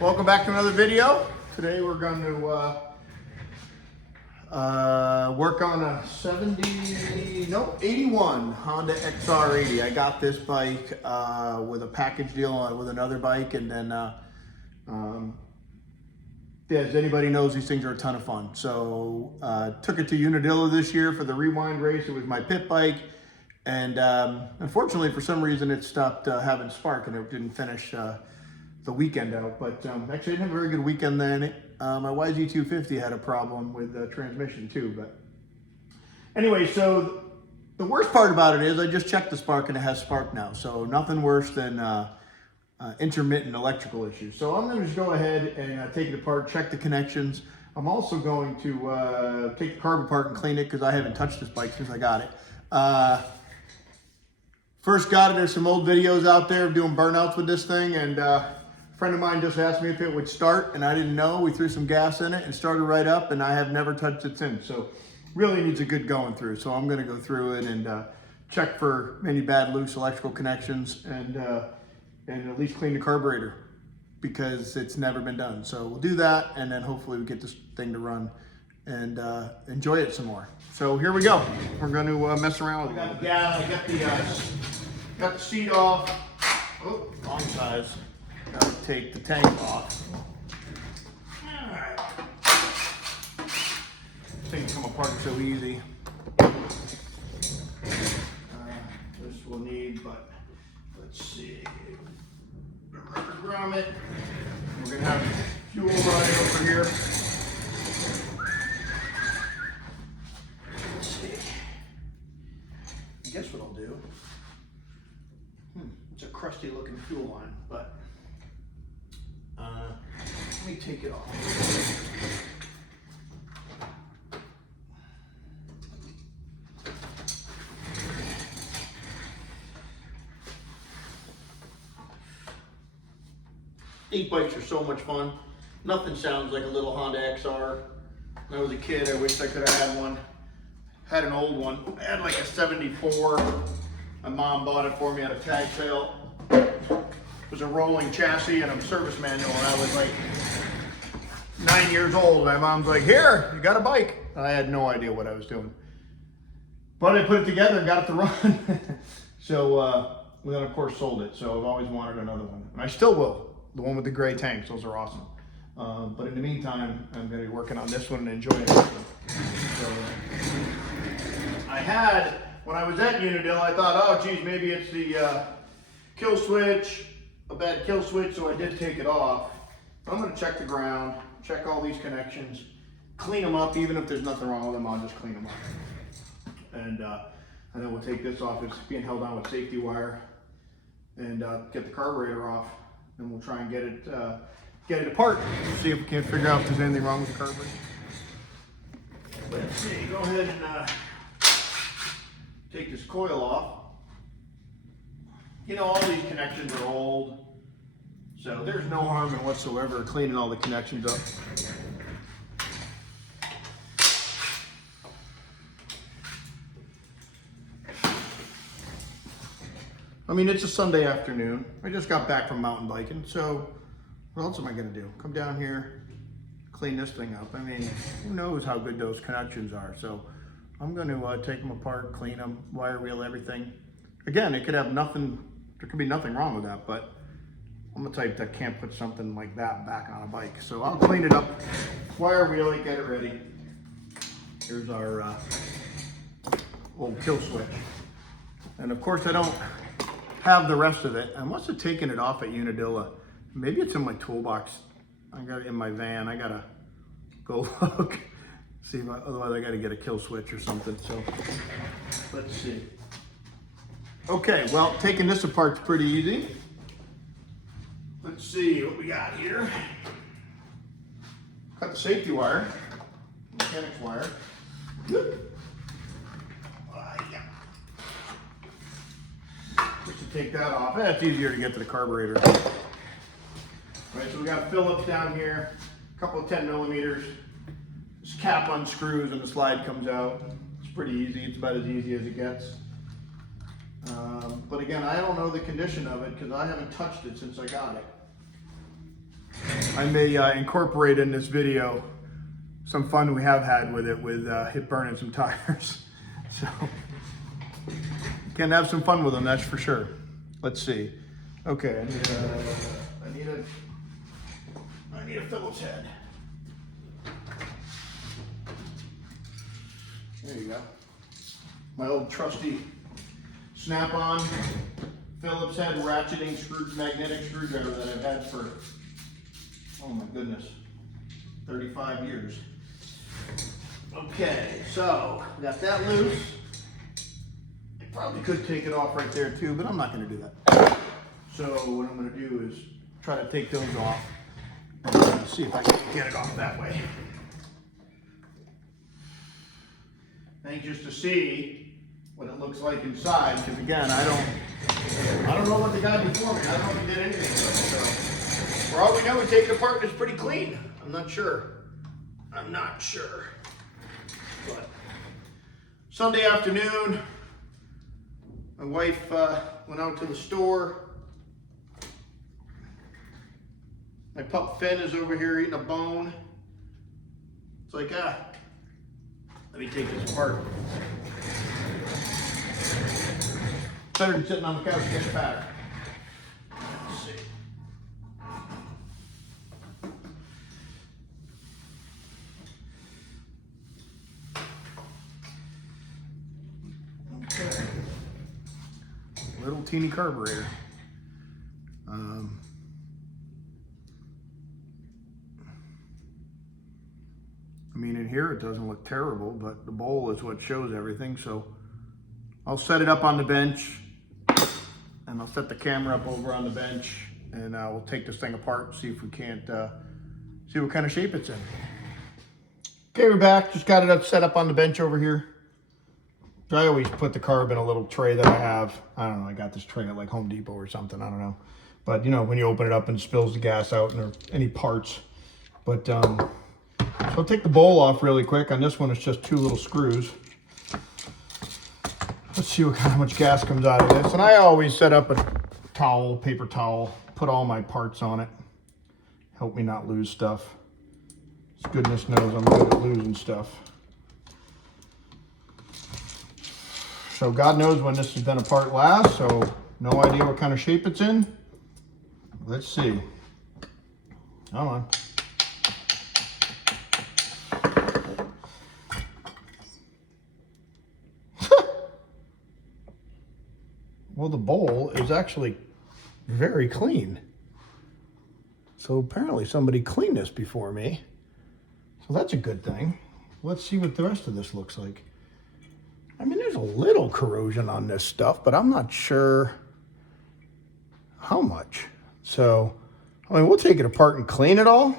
Welcome back to another video. Today we're going to work on a 81 Honda XR80. I got this bike with a package deal with another bike, and then as anybody knows, these things are a ton of fun. So took it to Unadilla this year for the rewind race. It was my pit bike, and unfortunately for some reason it stopped having spark and it didn't finish the weekend out. But actually I didn't have a very good weekend then. My YZ250 had a problem with the transmission too. But anyway, so the worst part about it is I just checked the spark and it has spark now. So nothing worse than intermittent electrical issues. So I'm going to just go ahead and take it apart, check the connections. I'm also going to take the carb apart and clean it because I haven't touched this bike since I got it. First got it, there's some old videos out there of doing burnouts with this thing, and a friend of mine just asked me if it would start, and I didn't know. We threw some gas in it and started right up, and I have never touched it since. So really needs a good going through. So I'm going to go through it and check for any bad loose electrical connections and at least clean the carburetor because it's never been done. So we'll do that, and then hopefully we get this thing to run and enjoy it some more. So here we go. We're going to mess around with it. I got the seat off. Oh, wrong size. Got to take the tank off. All right. Things come apart so easy. This we'll need, but let's see. Rubber grommet. We're gonna have fuel running over here. Let's see. I guess what I'll do. It's a crusty looking fuel line, but let me take it off. 8 bikes are so much fun. Nothing sounds like a little Honda XR. When I was a kid, I wish I could have had one. Had an old one. I had like a 74. My mom bought it for me at a tag sale. It was a rolling chassis and a service manual, and I was like 9 years old. My mom's like, here, you got a bike. I had no idea what I was doing. But I put it together and got it to run. So we then of course sold it. So I've always wanted another one. And I still will. The one with the gray tanks, those are awesome. But in the meantime, I'm going to be working on this one and enjoying this one. So, I had, when I was at Unadilla, I thought, oh geez, maybe it's the kill switch, a bad kill switch, so I did take it off. I'm going to check the ground, check all these connections, clean them up. Even if there's nothing wrong with them, I'll just clean them up. And then we'll take this off. It's being held on with safety wire, and get the carburetor off. And we'll try and get it apart. See if we can figure out if there's anything wrong with the carburetor. Let's see, go ahead and take this coil off. You know, all these connections are old, so there's no harm in whatsoever cleaning all the connections up. I mean, it's a Sunday afternoon. I just got back from mountain biking, so what else am I gonna do? Come down here, clean this thing up. I mean, who knows how good those connections are. So I'm gonna take them apart, clean them, wire wheel everything. Again, it could have nothing, there could be nothing wrong with that, but I'm the type that can't put something like that back on a bike. So I'll clean it up, wire wheel it, get it ready. Here's our old kill switch. And of course I don't have the rest of it. I must have taken it off at Unadilla. Maybe it's in my toolbox. I got it in my van. I gotta go look. See, otherwise I gotta get a kill switch or something. So let's see. Okay, well, taking this apart's pretty easy. Let's see what we got here. Cut the safety wire, mechanics wire. Just to take that off. It's easier to get to the carburetor. All right, so we got Phillips down here, a couple of 10 millimeters. This cap unscrews and the slide comes out. It's pretty easy. It's about as easy as it gets. But again, I don't know the condition of it because I haven't touched it since I got it. I may incorporate in this video some fun we have had with it, with it burning some tires. So, can have some fun with them, that's for sure. Let's see. Okay, I need a Phillips head. There you go. My old trusty snap-on Phillips head ratcheting magnetic screwdriver that I've had for, oh my goodness, 35 years. Okay, so we got that loose. I probably could take it off right there too, but I'm not going to do that. So what I'm going to do is try to take those off and see if I can get it off that way. Anxious to see what it looks like inside, because again, I don't know what the guy before me, I don't know if he did anything with it. So for all we know, we take it apart and it's pretty clean. I'm not sure. But Sunday afternoon, my wife went out to the store. My pup Finn is over here eating a bone. It's like, let me take this apart. Better than sitting on the couch getting fatter. Let's see. Okay. Little teeny carburetor. I mean, in here it doesn't look terrible, but the bowl is what shows everything. So I'll set it up on the bench, and I'll set the camera up over on the bench, and we'll take this thing apart and see if we can't see what kind of shape it's in. Okay, we're back. Just got it set up on the bench over here. I always put the carb in a little tray that I have. I don't know, I got this tray at like Home Depot or something, I don't know. But you know, when you open it up and it spills the gas out and any parts. But so I'll take the bowl off really quick. On this one, it's just 2 little screws. Let's see how much gas comes out of this. And I always set up a towel, paper towel, put all my parts on it. Help me not lose stuff. Goodness knows I'm good at losing stuff. So God knows when this has been apart last, so no idea what kind of shape it's in. Let's see. Come on. Well, the bowl is actually very clean. So apparently somebody cleaned this before me. So that's a good thing. Let's see what the rest of this looks like. I mean, there's a little corrosion on this stuff, but I'm not sure how much. So, I mean, we'll take it apart and clean it all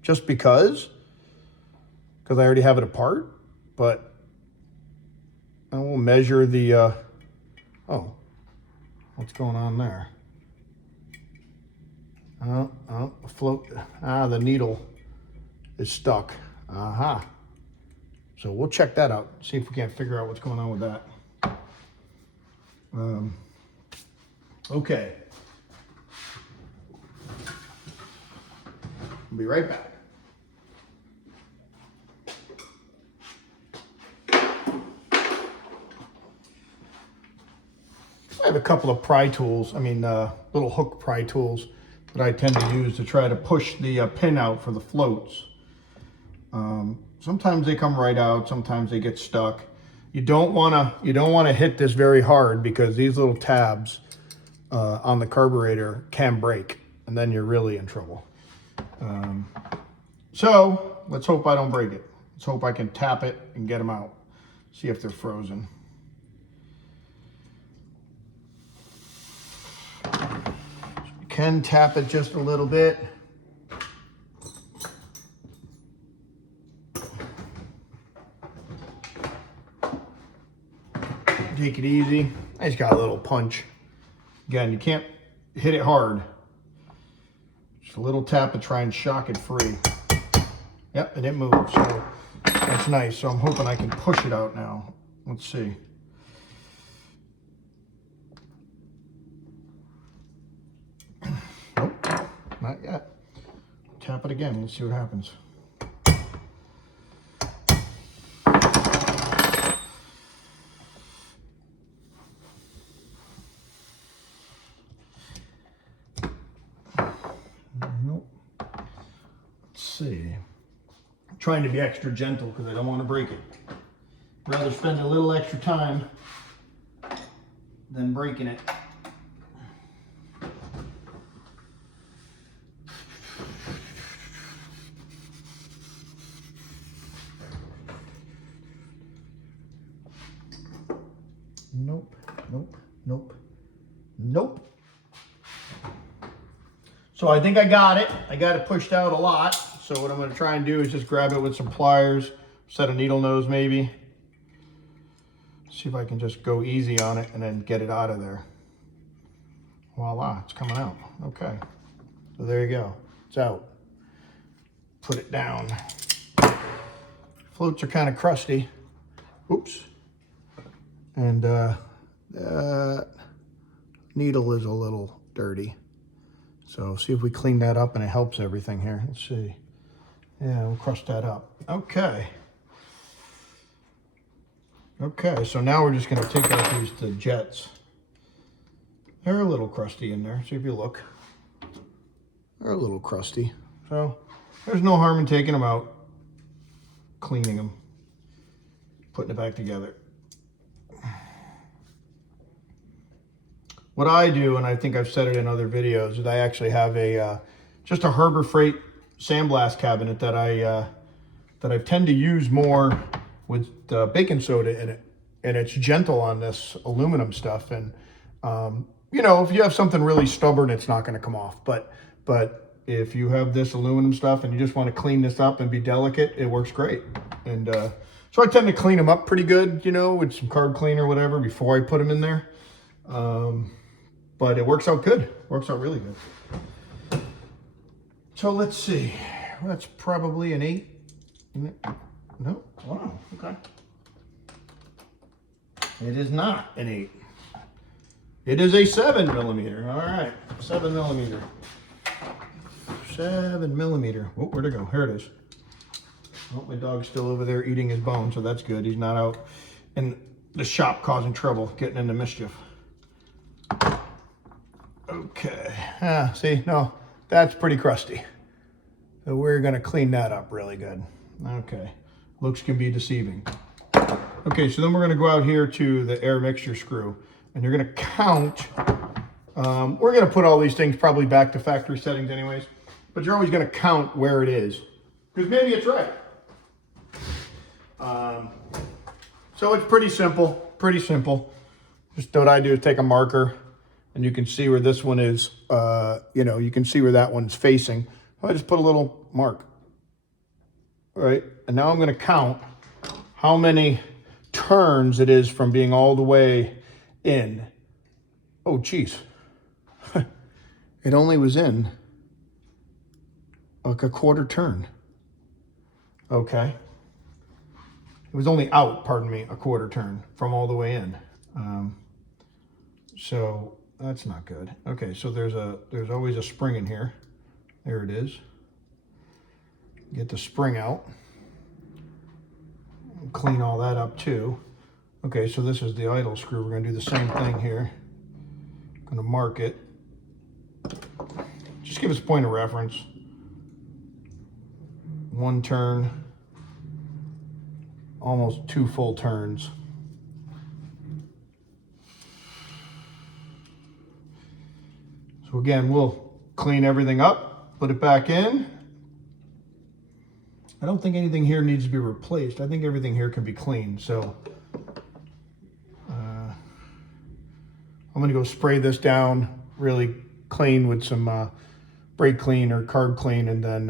just because I already have it apart, but I will measure the, oh, what's going on there? The needle is stuck. Aha. So we'll check that out, see if we can't figure out what's going on with that. Okay. I'll be right back. I have a couple of pry tools, little hook pry tools that I tend to use to try to push the pin out for the floats. Sometimes they come right out, sometimes they get stuck. You don't wanna hit this very hard because these little tabs on the carburetor can break, and then you're really in trouble. So let's hope I don't break it. Let's hope I can tap it and get them out. See if they're frozen. You can tap it just a little bit. Take it easy. I just got a little punch. Again, you can't hit it hard. Just a little tap to try and shock it free. Yep, and it moved, so that's nice. So I'm hoping I can push it out now. Let's see. Nope, not yet. tap it again. Let's see what happens. Nope. Let's see. I'm trying to be extra gentle because I don't want to break it. Rather spend a little extra time than breaking it. Nope, nope, nope, nope. So I think I got it. I got it pushed out a lot. So what I'm going to try and do is just grab it with some pliers, set a needle nose maybe. See if I can just go easy on it and then get it out of there. Voila, it's coming out. Okay. So there you go. It's out. Put it down. Floats are kind of crusty. Oops. And that needle is a little dirty. So see if we clean that up and it helps everything here. Let's see. Yeah, we'll crust that up. Okay. Okay, so now we're just going to take out the jets. They're a little crusty in there. See if you look. They're a little crusty. So there's no harm in taking them out, cleaning them, putting it back together. What I do, and I think I've said it in other videos, is I actually have just a Harbor Freight sandblast cabinet that I tend to use more with baking soda in it, and it's gentle on this aluminum stuff. And you know, if you have something really stubborn, it's not going to come off. But if you have this aluminum stuff and you just want to clean this up and be delicate, it works great. And so I tend to clean them up pretty good, you know, with some carb cleaner or whatever before I put them in there. But it works out good. Works out really good. So let's see. That's probably an 8. No? Wow. Okay. It is not an 8. It is a 7mm. All right. 7mm. 7mm. Oh, where'd it go? Here it is. Oh, my dog's still over there eating his bone, so that's good. He's not out in the shop causing trouble, getting into mischief. Okay. See, no, that's pretty crusty. So we're going to clean that up really good. Okay. Looks can be deceiving. Okay, so then we're going to go out here to the air mixture screw, and you're going to count. We're going to put all these things probably back to factory settings anyways, but you're always going to count where it is, because maybe it's right. So it's pretty simple, pretty simple. Just what I do is take a marker, and you can see where this one is, you know, you can see where that one's facing. I just put a little mark, all right? And now I'm going to count how many turns it is from being all the way in. Oh, geez. It only was in like a quarter turn. Okay. It was only out, pardon me, a quarter turn from all the way in. So that's not good. Okay, so there's always a spring in here. There it is. Get the spring out. Clean all that up too. Okay, so this is the idle screw. We're going to do the same thing here. Going to mark it. Just give us a point of reference. 1 turn. Almost 2 full turns. So again, we'll clean everything up, put it back in. I don't think anything here needs to be replaced. I think everything here can be cleaned. So I'm gonna go spray this down really clean with some brake clean or carb clean, and then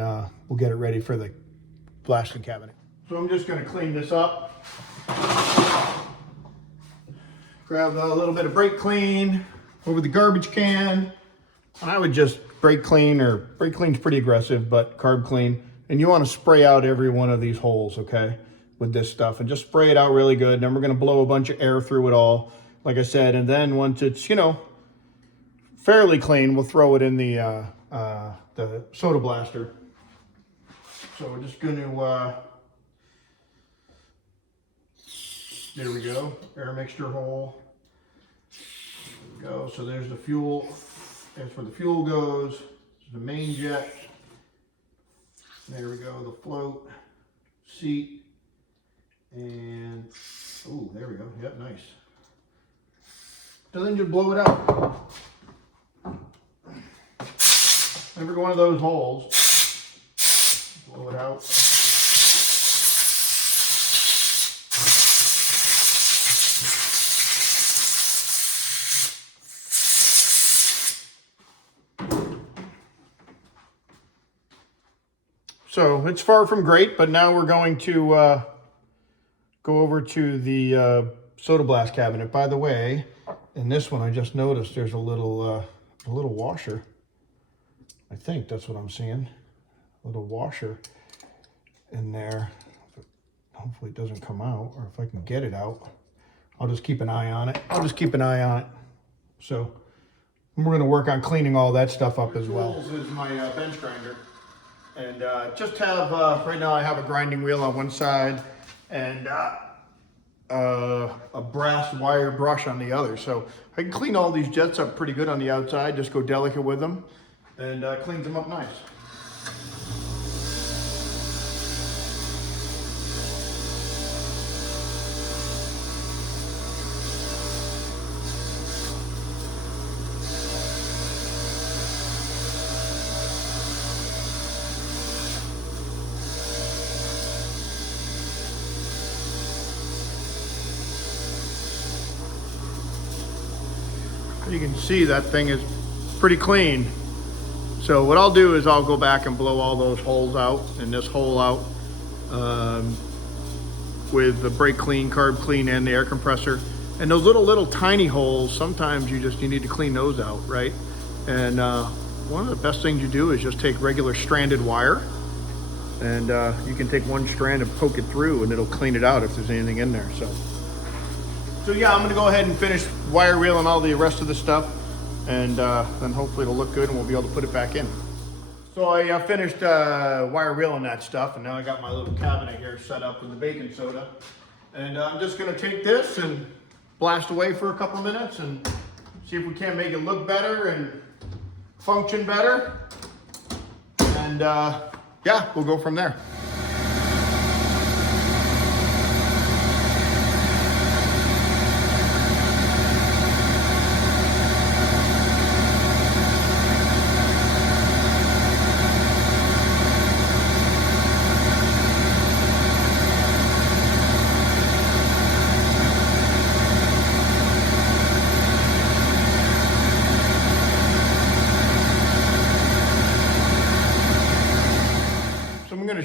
we'll get it ready for the blasting cabinet. So I'm just gonna clean this up. Grab a little bit of brake clean over the garbage can. I would just brake clean, or brake clean's pretty aggressive, but carb clean. And you want to spray out every one of these holes, okay, with this stuff, and just spray it out really good. And then we're going to blow a bunch of air through it all, like I said. And then once it's, you know, fairly clean, we'll throw it in the soda blaster So we're just going to, there we go, air mixture hole. There we go. So there's the fuel. That's where the fuel goes. There's the main jet. There we go, the float, seat, and, oh, there we go. Yep, nice. So then just blow it out. Every one of those holes, blow it out. So it's far from great, but now we're going to go over to the soda blast cabinet. By the way, in this one, I just noticed there's a little washer. I think that's what I'm seeing. A little washer in there. Hopefully it doesn't come out, or if I can get it out, I'll just keep an eye on it. So we're going to work on cleaning all that stuff up as well. This is my bench grinder. And just have, right now I have a grinding wheel on one side and a brass wire brush on the other. So I can clean all these jets up pretty good on the outside, just go delicate with them, and cleans them up nice. You can see that thing is pretty clean. So what I'll do is I'll go back and blow all those holes out and this hole out with the brake clean, carb clean, and the air compressor. And those little tiny holes, sometimes you need to clean those out, right? And one of the best things you do is just take regular stranded wire, and you can take one strand and poke it through and it'll clean it out if there's anything in there. So yeah, I'm gonna go ahead and finish wire reeling all the rest of the stuff, and then hopefully it'll look good and we'll be able to put it back in. So I finished wire reeling that stuff, and now I got my little cabinet here set up with the baking soda. And I'm just gonna take this and blast away for a couple minutes and see if we can't make it look better and function better. And yeah, we'll go from there.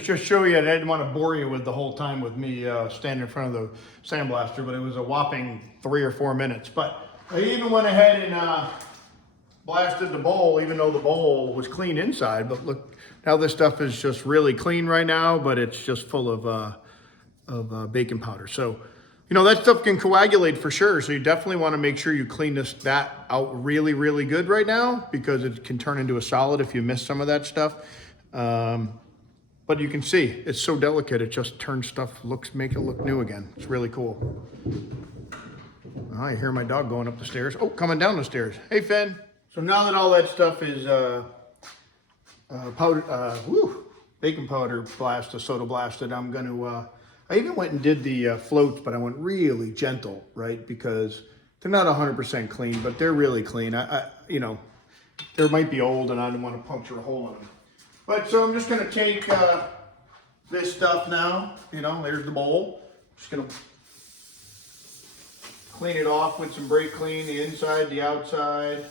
Just show you, I didn't want to bore you with the whole time with me standing in front of the sandblaster, but it was a whopping 3 or 4 minutes. But I even went ahead and blasted the bowl, even though the bowl was clean inside. But look, now this stuff is just really clean right now, but it's just full of baking powder. So, you know, that stuff can coagulate for sure. So you definitely want to make sure you clean that out really, really good right now, because it can turn into a solid if you miss some of that stuff. But you can see, it's so delicate, it just turns stuff, make it look new again. It's really cool. Oh, I hear my dog going up the stairs. Oh, coming down the stairs. Hey, Finn. So now that all that stuff is baking powder soda blasted, I'm gonna, I even went and did the floats, but I went really gentle, right? Because they're not 100% clean, but they're really clean. You know, they might be old and I didn't want to puncture a hole in them. But so I'm just gonna take this stuff now, you know, there's the bowl. Just gonna clean it off with some brake clean, the inside, the outside,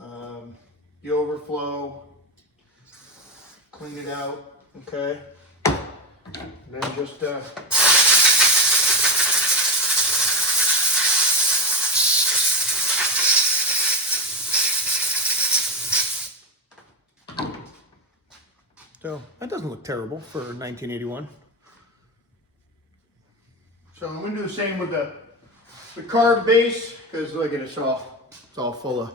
the overflow, clean it out, okay? And then just so that doesn't look terrible for 1981. So I'm gonna do the same with the carb base, because look at it, it's all full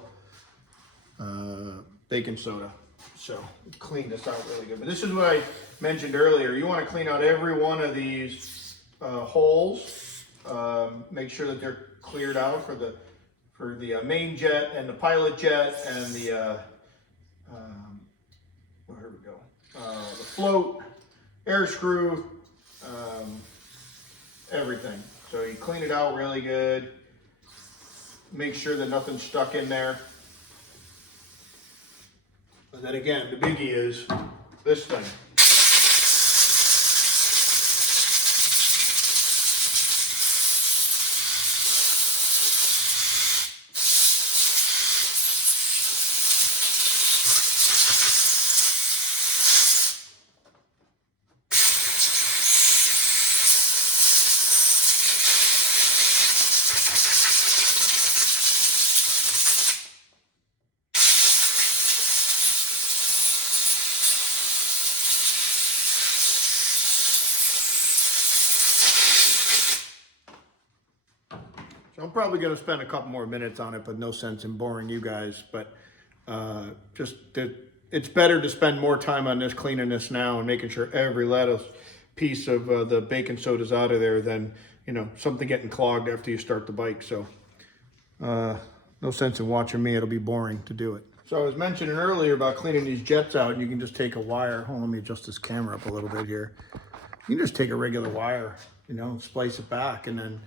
of baking soda. So clean this out really good. But this is what I mentioned earlier. You want to clean out every one of these holes. Make sure that they're cleared out for the main jet and the pilot jet and the where we go, the float, air screw, everything. So you clean it out really good. Make sure that nothing's stuck in there. And then again, the biggie is this thing. So I'm probably going to spend a couple more minutes on it, but no sense in boring you guys. But it's better to spend more time on this, cleaning this now and making sure every last piece of the baking soda is out of there than, you know, something getting clogged after you start the bike. So no sense in watching me. It'll be boring to do it. So I was mentioning earlier about cleaning these jets out, and you can just take a wire. Hold on, let me adjust this camera up a little bit here. You can just take a regular wire, you know, splice it back, and then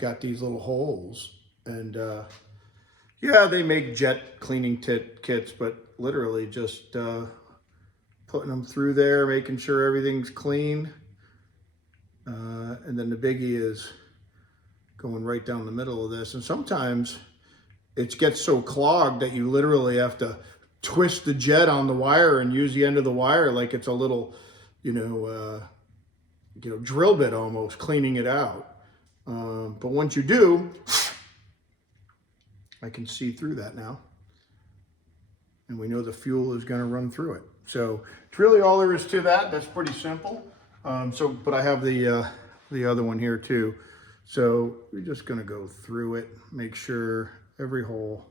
got these little holes. And yeah, they make jet cleaning kits, but literally just putting them through there, making sure everything's clean. And then the biggie is going right down the middle of this. And sometimes it gets so clogged that you literally have to twist the jet on the wire and use the end of the wire like it's a little, drill bit almost, cleaning it out. But once you do, I can see through that now. And we know the fuel is going to run through it. So it's really all there is to that. That's pretty simple. But I have the other one here too. So we're just going to go through it, make sure every hole.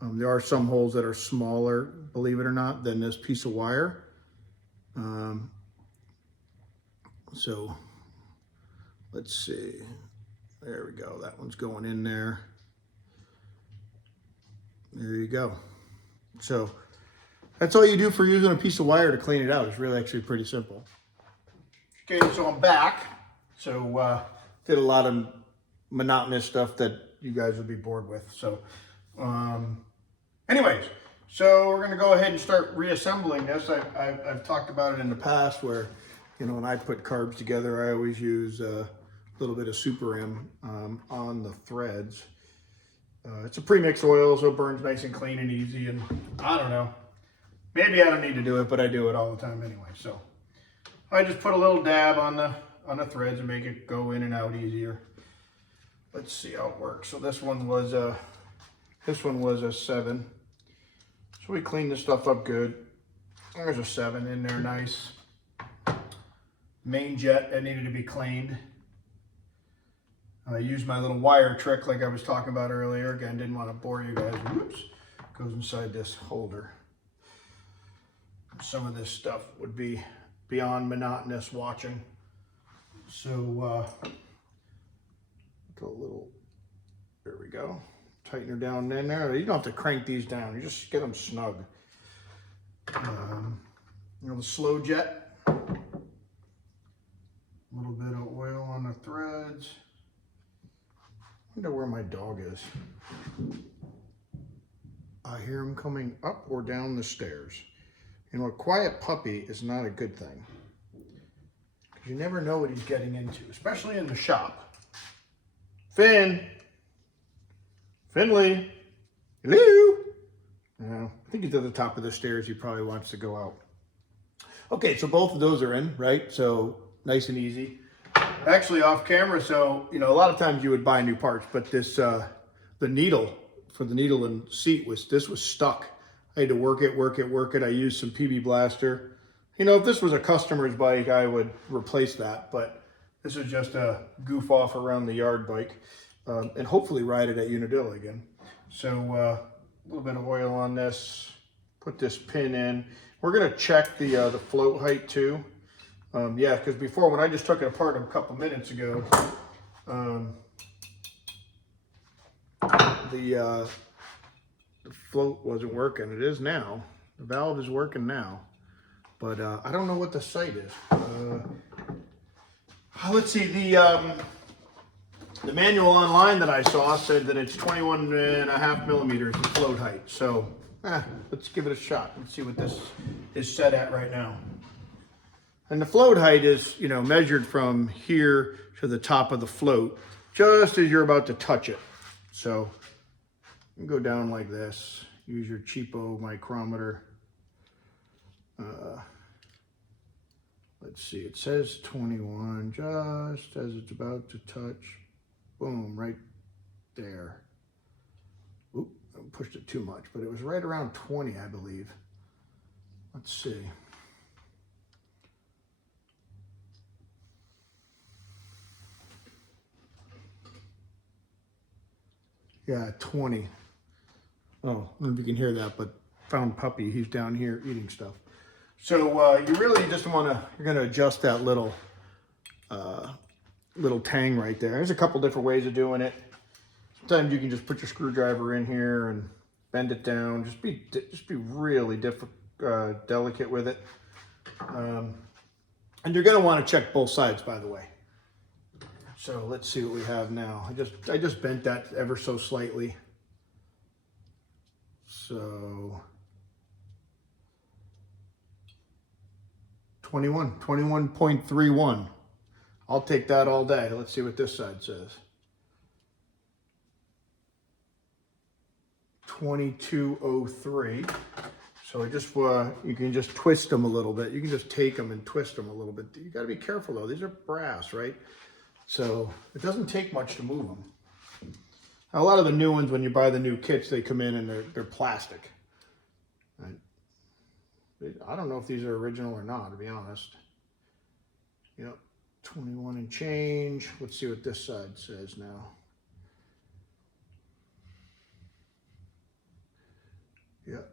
There are some holes that are smaller, believe it or not, than this piece of wire. So let's see. There we go. That one's going in there. There you go. So that's all you do for using a piece of wire to clean it out. It's really actually pretty simple. Okay, so I'm back. So did a lot of monotonous stuff that you guys would be bored with. So anyways, so we're gonna go ahead and start reassembling this. I've talked about it in the past where, when I put carbs together, I always use a little bit of Super M on the threads. It's a premix oil, so it burns nice and clean and easy. And I don't know, maybe I don't need to do it, but I do it all the time anyway. So I just put a little dab on the threads and make it go in and out easier. Let's see how it works. So this one was a 7. So we cleaned this stuff up good. There's a 7 in there, nice. Main jet that needed to be cleaned. I used my little wire trick like I was talking about earlier. Again, didn't want to bore you guys. Whoops. Goes inside this holder. Some of this stuff would be beyond monotonous watching. So there we go. Tighten her down in there. You don't have to crank these down. You just get them snug. The slow jet. A little bit of oil on the threads. I wonder where my dog is. I hear him coming up or down the stairs. A quiet puppy is not a good thing. Because you never know what he's getting into, especially in the shop. Finley, hello? I think he's at the top of the stairs. He probably wants to go out. Okay, so both of those are in, right? So nice and easy. Actually off camera, so a lot of times you would buy new parts, but this the needle for the needle and seat was stuck. I had to work it. I used some PB Blaster. If this was a customer's bike, I would replace that, but this is just a goof off around the yard bike, and hopefully ride it at Unadilla again. So a little bit of oil on this, put this pin in. We're gonna check the float height too. Yeah, because before when I just took it apart a couple minutes ago, the float wasn't working. It is now. The valve is working now, but I don't know what the sight is. Let's see, the manual online that I saw said that it's 21.5 millimeters the float height. So let's give it a shot. Let's see what this is set at right now. And the float height is, you know, measured from here to the top of the float, just as you're about to touch it. So you can go down like this. Use your cheapo micrometer. Let's see, it says 21, just as it's about to touch. Boom, right there. Oop, I pushed it too much, but it was right around 20, I believe. Let's see. Yeah, 20. Oh, I don't know if you can hear that, but found puppy, he's down here eating stuff. So you really just you're gonna adjust that little tang right there. There's a couple different ways of doing it. Sometimes you can just put your screwdriver in here and bend it down. Just be really delicate with it. And you're gonna want to check both sides, by the way. So let's see what we have now. I just bent that ever so slightly. So 21.31. I'll take that all day. Let's see what this side says. 2203. So you can just twist them a little bit. You can just take them and twist them a little bit. You got to be careful though. These are brass, right? So it doesn't take much to move them. Now, a lot of the new ones, when you buy the new kits, they come in and they're plastic. Right? I don't know if these are original or not, to be honest. Yep, 21 and change. Let's see what this side says now. Yep,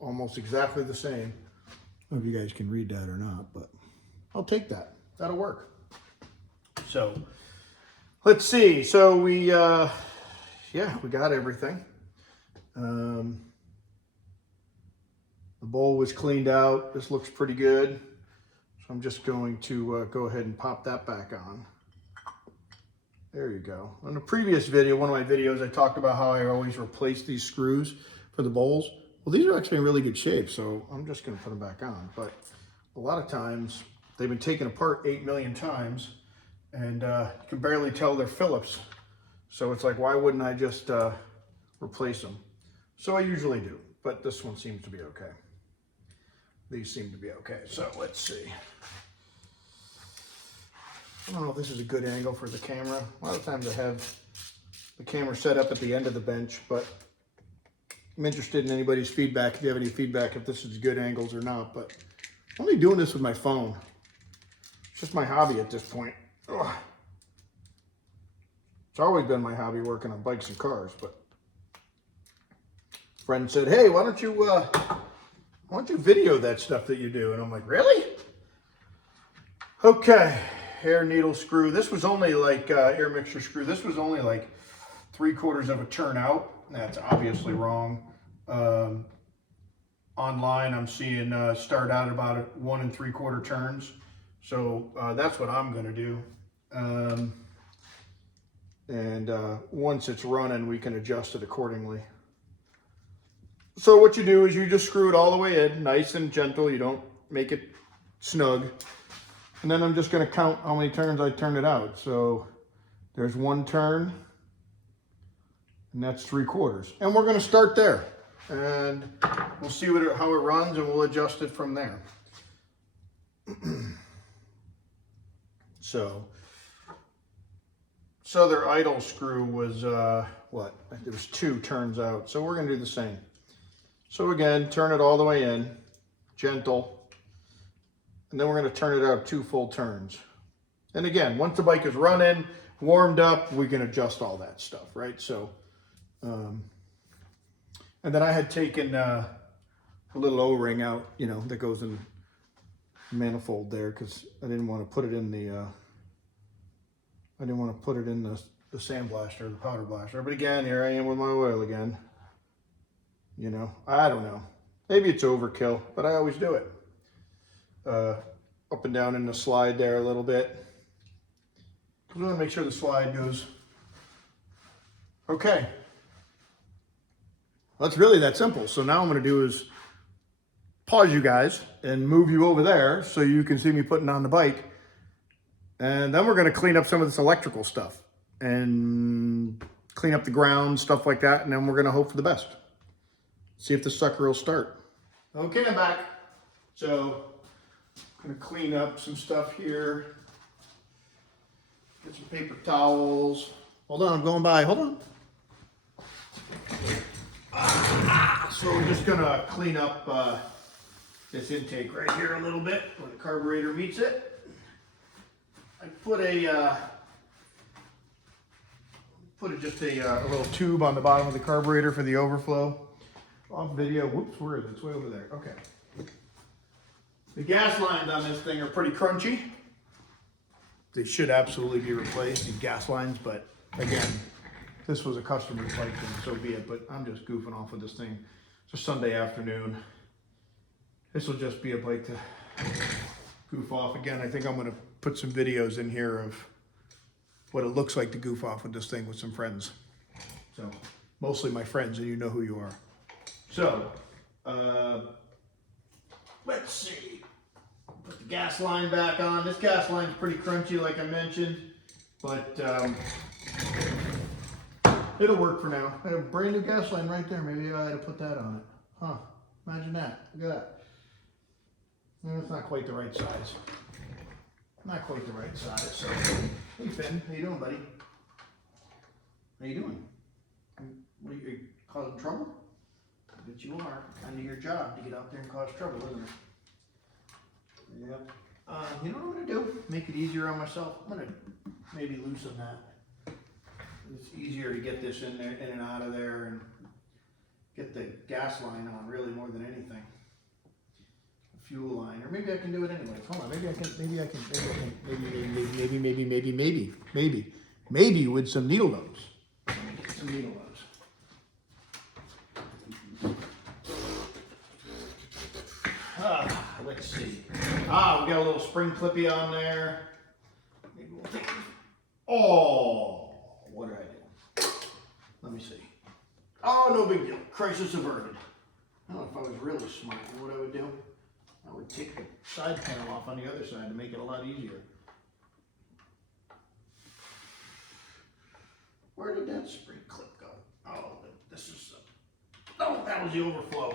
almost exactly the same. I don't know if you guys can read that or not, but I'll take that. That'll work. So let's see. So we got everything. The bowl was cleaned out. This looks pretty good. So I'm just going to go ahead and pop that back on. There you go. On the previous video, one of my videos, I talked about how I always replace these screws for the bowls. Well, these are actually in really good shape, so I'm just going to put them back on. But a lot of times, they've been taken apart 8 million times, and you can barely tell they're Phillips. So it's like, why wouldn't I just replace them? So I usually do, but this one seems to be okay. These seem to be okay. So let's see. I don't know if this is a good angle for the camera. A lot of times I have the camera set up at the end of the bench, but I'm interested in anybody's feedback. If you have any feedback, if this is good angles or not, but I'm only doing this with my phone. It's just my hobby at this point. Ugh. It's always been my hobby working on bikes and cars, but a friend said, hey, why don't you video that stuff that you do? And I'm like, really? Okay, air needle screw. This was only like air mixture screw. This was only like 3/4 of a turn out. That's obviously wrong. Online, I'm seeing start out at about 1 3/4 turns. So that's what I'm going to do. Once it's running, we can adjust it accordingly. So what you do is you just screw it all the way in, nice and gentle. You don't make it snug. And then I'm just going to count how many turns I turn it out. So there's 1 turn, and that's 3/4. And we're going to start there. And we'll see how it runs, and we'll adjust it from there. So their idle screw was, what? There was 2 turns out. So we're going to do the same. So again, turn it all the way in, gentle. And then we're going to turn it out 2 full turns. And again, once the bike is running, warmed up, we can adjust all that stuff, right? So And then I had taken a little O-ring out, you know, that goes in the manifold there, because I didn't want to put it in the the sandblaster, the powder blaster. But again, here I am with my oil again. You know, I don't know. Maybe it's overkill, but I always do it. Up and down in the slide there a little bit. We want to make sure the slide goes. Okay. Well, that's really that simple. So now I'm going to do is pause you guys and move you over there so you can see me putting on the bike. And then we're going to clean up some of this electrical stuff and clean up the ground, stuff like that. And then we're going to hope for the best. See if the sucker will start. Okay, I'm back. So I'm going to clean up some stuff here. Get some paper towels. Hold on, I'm going by. Hold on. So we're just going to clean up this intake right here a little bit where the carburetor meets it. I put just a little tube on the bottom of the carburetor for the overflow. Off video. Whoops, where is it? It's way over there. Okay. The gas lines on this thing are pretty crunchy. They should absolutely be replaced, these gas lines, but again, this was a customer's bike and so be it, but I'm just goofing off with this thing. It's a Sunday afternoon. This will just be a bike to goof off. Again, I think I'm going to put some videos in here of what it looks like to goof off with this thing with some friends. So, mostly my friends, and you know who you are. So, let's see. Put the gas line back on. This gas line is pretty crunchy, like I mentioned, but it'll work for now. I have a brand new gas line right there. Maybe I ought to put that on it. Huh, imagine that. Look at that. It's not quite the right size. Not quite the right size. So, hey Finn, how you doing, buddy? How you doing? What, are you causing trouble? I bet you are. Kind of your job to get out there and cause trouble, isn't it? Yep. You know what I'm going to do? Make it easier on myself. I'm going to maybe loosen that. It's easier to get this in there, in and out of there, and get the gas line on really more than anything. The fuel line, or maybe I can do it anyway. Hold on, maybe with some needle nose. Let me get some needle nose. Let's see. We got a little spring clippy on there. Maybe we'll take it. Oh, what did I do? Let me see. Oh, no big deal. Crisis averted. I don't know if I was really smart. You know what I would do? I would take the side panel off on the other side to make it a lot easier. Where did that spring clip go? Oh, this is. Oh, that was the overflow.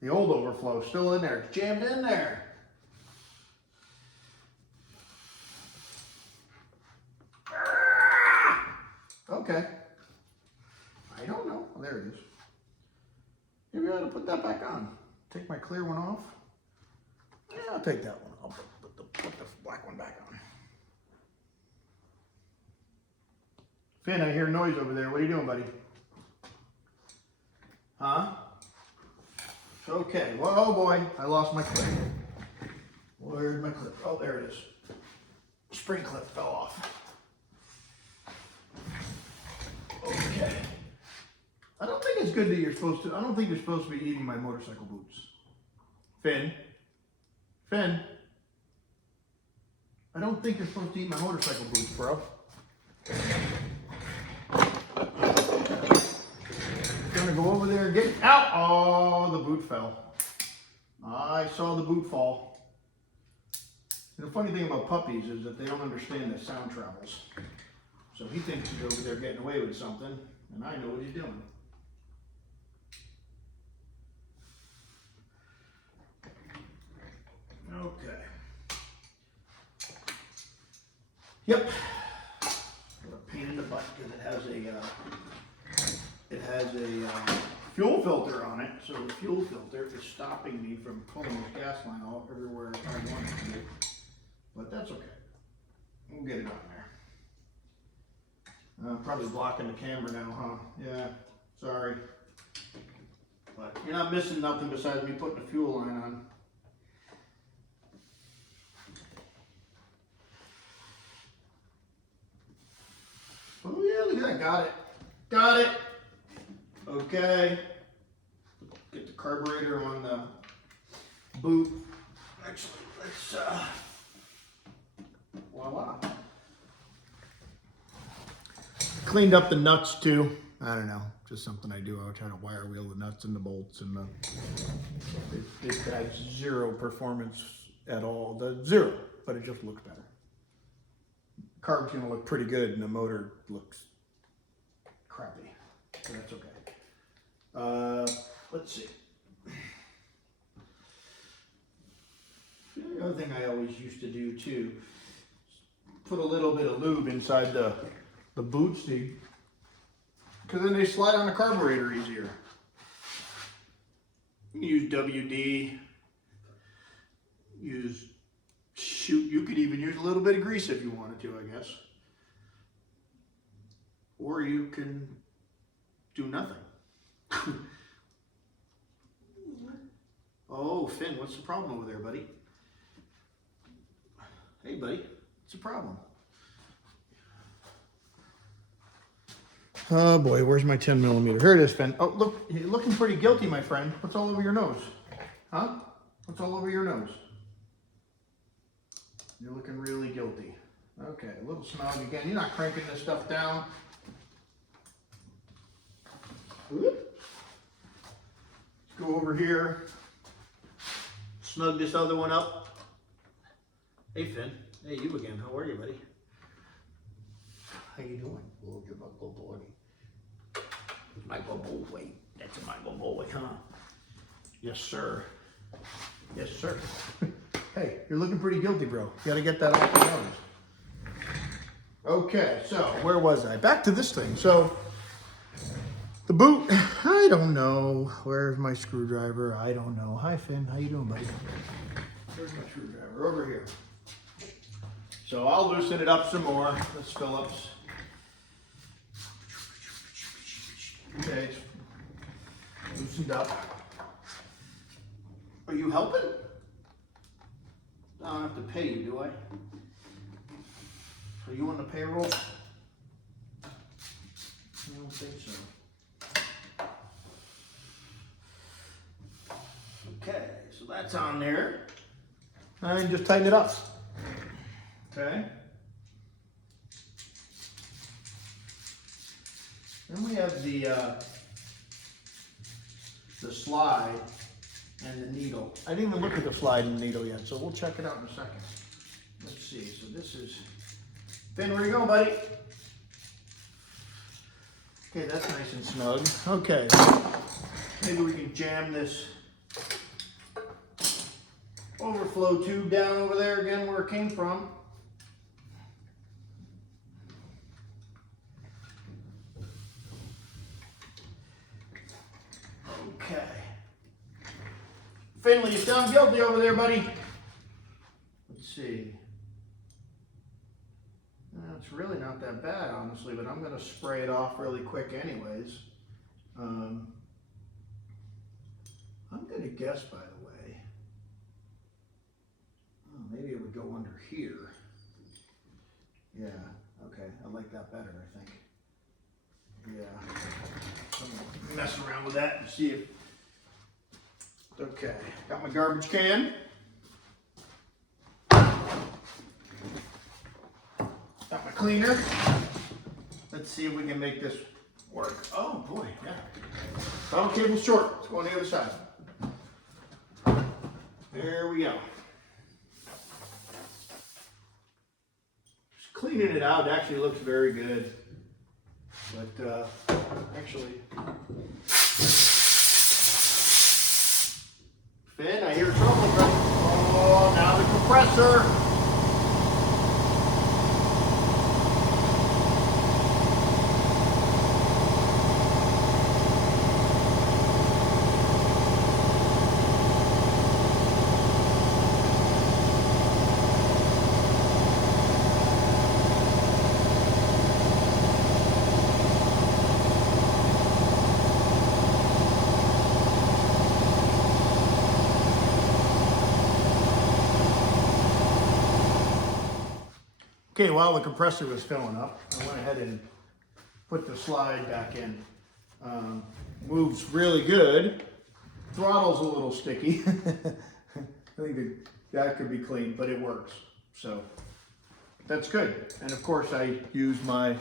The old overflow still in there. It's jammed in there. Okay. I don't know. Oh, there it is. Maybe I ought to put that back on. Take my clear one off. Yeah, I'll take that one. I'll put the black one back on. Finn, I hear noise over there. What are you doing, buddy? Huh? Okay, well, oh boy, I lost my clip. Where'd my clip? Oh, there it is. Spring clip fell off. Okay. I don't think it's good that you're supposed to, I don't think you're supposed to be eating my motorcycle boots. Finn. Finn. I don't think you're supposed to eat my motorcycle boots, bro. Gonna go over there and get out. Oh, the boot fell. I saw the boot fall. And the funny thing about puppies is that they don't understand that sound travels. So he thinks he's over there getting away with something, and I know what he's doing. Okay. Yep. What a pain in the butt because it has a fuel filter on it. So the fuel filter is stopping me from pulling the gas line off everywhere I want it to. But that's okay. We'll get it on there. Probably blocking the camera now, huh? Yeah. Sorry. But you're not missing nothing besides me putting a fuel line on. Oh yeah, look at that, got it. Got it. Okay. Get the carburetor on the boot. Actually, let's, voila. Cleaned up the nuts too. I don't know, just something I do. I try to wire wheel the nuts and the bolts, and it has zero performance at all. Zero, but it just looks better. Carb's gonna look pretty good, and the motor looks crappy, so that's okay. Let's see. The other thing I always used to do too, put a little bit of lube inside the boot seat, because then they slide on the carburetor easier. You can use WD, you could even use a little bit of grease if you wanted to, I guess. Or you can do nothing. Oh, Finn, what's the problem over there, buddy? Hey, buddy, what's the problem? Oh boy, where's my 10 millimeter? Here it is, Finn. Oh, look, you're looking pretty guilty, my friend. What's all over your nose? Huh? What's all over your nose? You're looking really guilty. Okay, a little smog again. You're not cranking this stuff down. Whoop. Let's go over here. Snug this other one up. Hey, Finn. Hey, you again. How are you, buddy? How you doing? Oh, you're my little boy. My little boy. That's my little boy, huh? Yes, sir. Yes, sir. Hey, you're looking pretty guilty, bro. You gotta get that off the nose. Okay, so where was I? Back to this thing. So the boot, I don't know. Where's my screwdriver? I don't know. Hi, Finn. How you doing, buddy? Where's my screwdriver? Over here. So I'll loosen it up some more. This Phillips. Okay, it's loosened up. Are you helping? I don't have to pay you, do I? Are you on the payroll? I don't think so. Okay, so that's on there. And just tighten it up. Okay. Then we have the slide and the needle. I didn't even look at the slide and the needle yet, so we'll check it out in a second. Let's see. So this is Finn. Where you going, buddy? Okay, that's nice and snug. Okay, maybe we can jam this overflow tube down over there again where it came from. Okay. Finley, you sound guilty over there, buddy. Let's see. It's really not that bad, honestly, but I'm going to spray it off really quick anyways. I'm going to guess, by the way, maybe it would go under here. Yeah, okay, I like that better, I think. Yeah, I'm going to mess around with that and see if, okay, got my garbage can. Got my cleaner. Let's see if we can make this work. Oh boy, yeah. Bottle cable's short. Let's go on the other side. There we go. Just cleaning it out actually looks very good. But actually, Finn, I hear trouble. Oh, now the compressor. Okay, while the compressor was filling up, I went ahead and put the slide back in. Moves really good. Throttle's a little sticky. I think that could be cleaned, but it works. So that's good. And of course I use my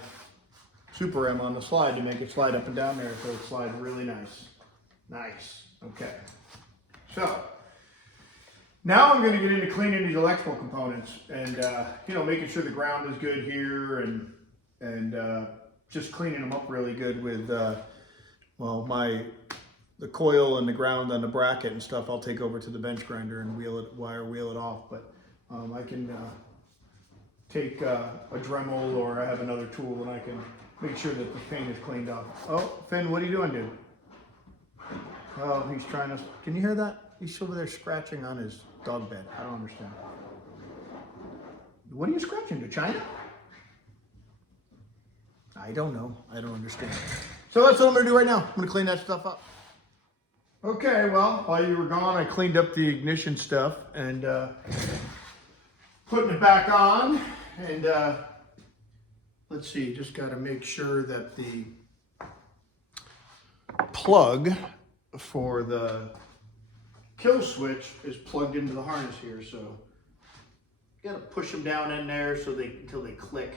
Super M on the slide to make it slide up and down there, so it slides really nice. Nice. Okay. So now I'm going to get into cleaning these electrical components and you know, making sure the ground is good here and just cleaning them up really good with well, the coil and the ground on the bracket and stuff. I'll take over to the bench grinder and wire wheel it off. But I can take a Dremel, or I have another tool, and I can make sure that the paint is cleaned up. Oh, Finn, what are you doing, dude? Oh, he's trying to. Can you hear that? He's over there scratching on his dog bed. I don't understand. What are you scratching to, China? I don't know. I don't understand. So that's what I'm going to do right now. I'm going to clean that stuff up. Okay, well, while you were gone, I cleaned up the ignition stuff and putting it back on. And let's see, just got to make sure that the plug for the kill switch is plugged into the harness here. So you got to push them down in there so until they click,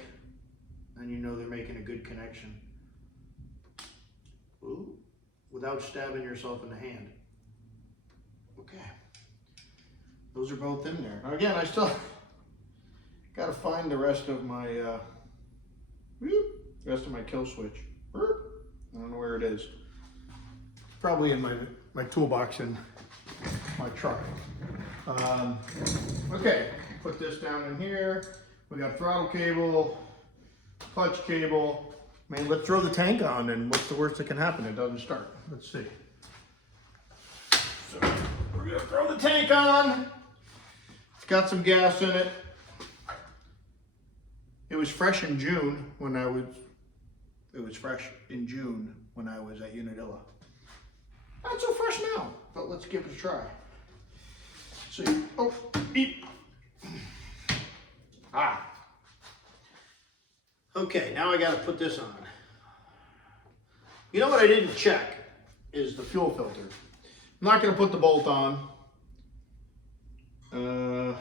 and you know they're making a good connection. Ooh. Without stabbing yourself in the hand. Okay. Those are both in there. Again, I still got to find the rest of my kill switch. I don't know where it is. Probably in my toolbox in my truck. Okay, put this down in here. We got throttle cable, clutch cable. Man, let's throw the tank on, and what's the worst that can happen? It doesn't start. Let's see. So we're gonna throw the tank on. It's got some gas in it. It was fresh in June when I was at Unadilla. Not so fresh now, but let's give it a try. See. Oh, eep. Ah. Okay, now I got to put this on. You know what I didn't check is the fuel filter. I'm not going to put the bolt on. I'm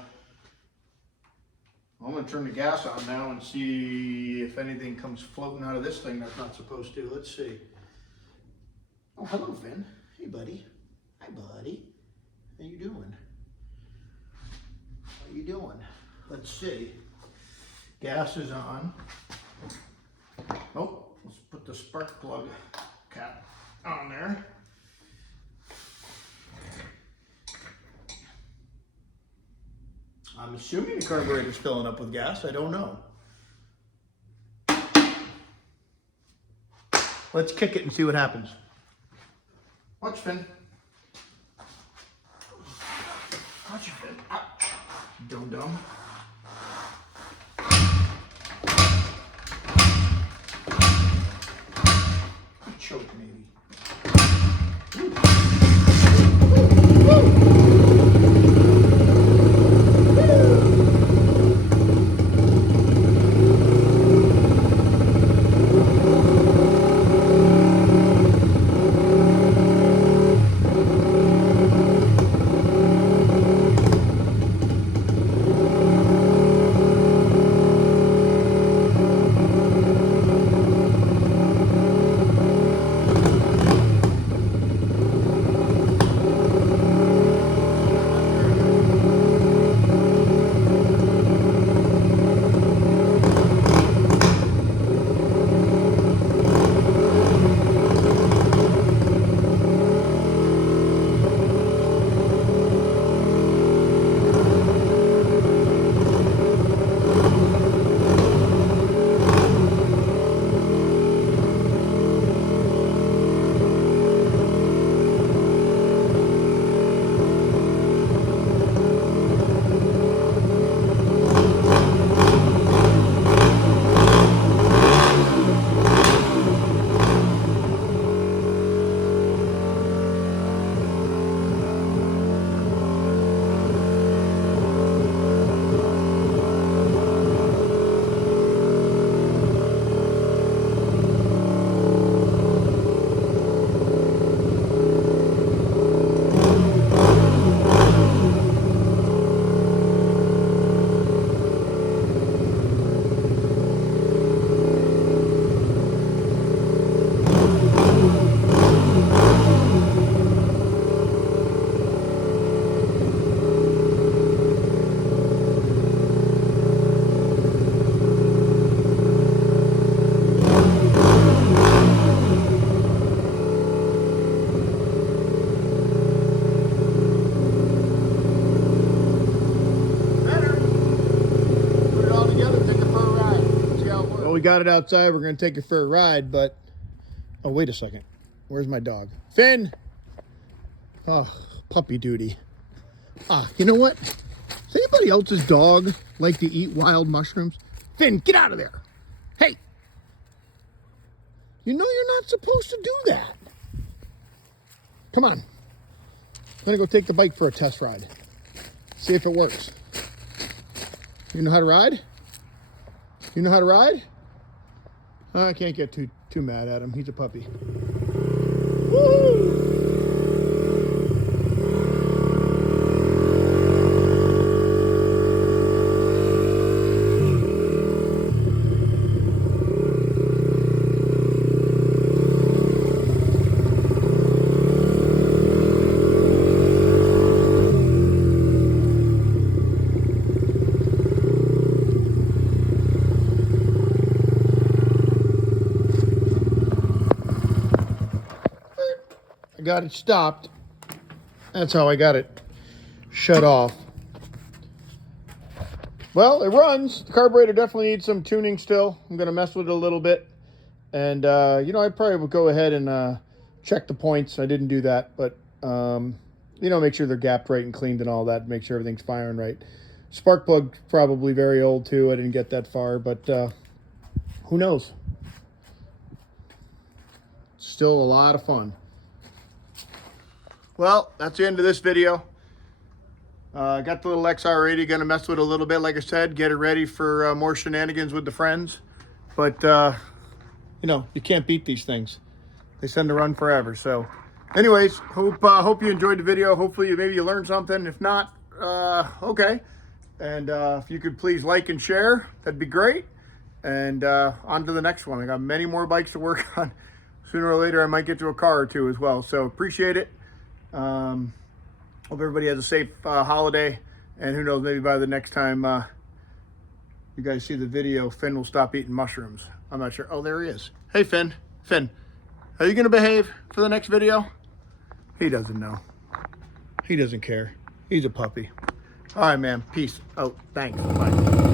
going to turn the gas on now and see if anything comes floating out of this thing that's not supposed to. Let's see. Oh, hello, Finn. Hey, buddy. Hi, buddy. How you doing? How you doing? Let's see. Gas is on. Oh, let's put the spark plug cap on there. I'm assuming the carburetor is filling up with gas. I don't know. Let's kick it and see what happens. Watch, Finn. Watch, Finn. Dum-dum. Choke maybe. we got it outside. We're going to take it for a ride, but... Oh, wait a second. Where's my dog? Finn! Oh, puppy duty. You know what? Does anybody else's dog like to eat wild mushrooms? Finn, get out of there. Hey! You know you're not supposed to do that. Come on. I'm going to go take the bike for a test ride. See if it works. You know how to ride? You know how to ride? I can't get too mad at him. He's a puppy. Woo! I got it stopped. That's how I got it shut off. Well, it runs. The carburetor definitely needs some tuning still. I'm going to mess with it a little bit. And, you know, I probably would go ahead and check the points. I didn't do that, but, you know, make sure they're gapped right and cleaned and all that. Make sure everything's firing right. Spark plug probably very old too. I didn't get that far, but who knows? Still a lot of fun. Well, that's the end of this video. Got the little XR80, gonna mess with it a little bit, like I said, get it ready for more shenanigans with the friends. But, you know, you can't beat these things. They tend to run forever. So anyways, hope you enjoyed the video. Hopefully maybe you learned something. If not, okay. And if you could please like and share, that'd be great. And on to the next one. I got many more bikes to work on. Sooner or later, I might get to a car or two as well. So appreciate it. Hope everybody has a safe holiday, and who knows, maybe by the next time you guys see the video, Finn will stop eating mushrooms. I'm not sure. Oh, there he is. Hey, Finn. Finn, are you gonna behave for the next video? He doesn't know. He doesn't care. He's a puppy. All right, man. Peace. Oh, thanks. Bye.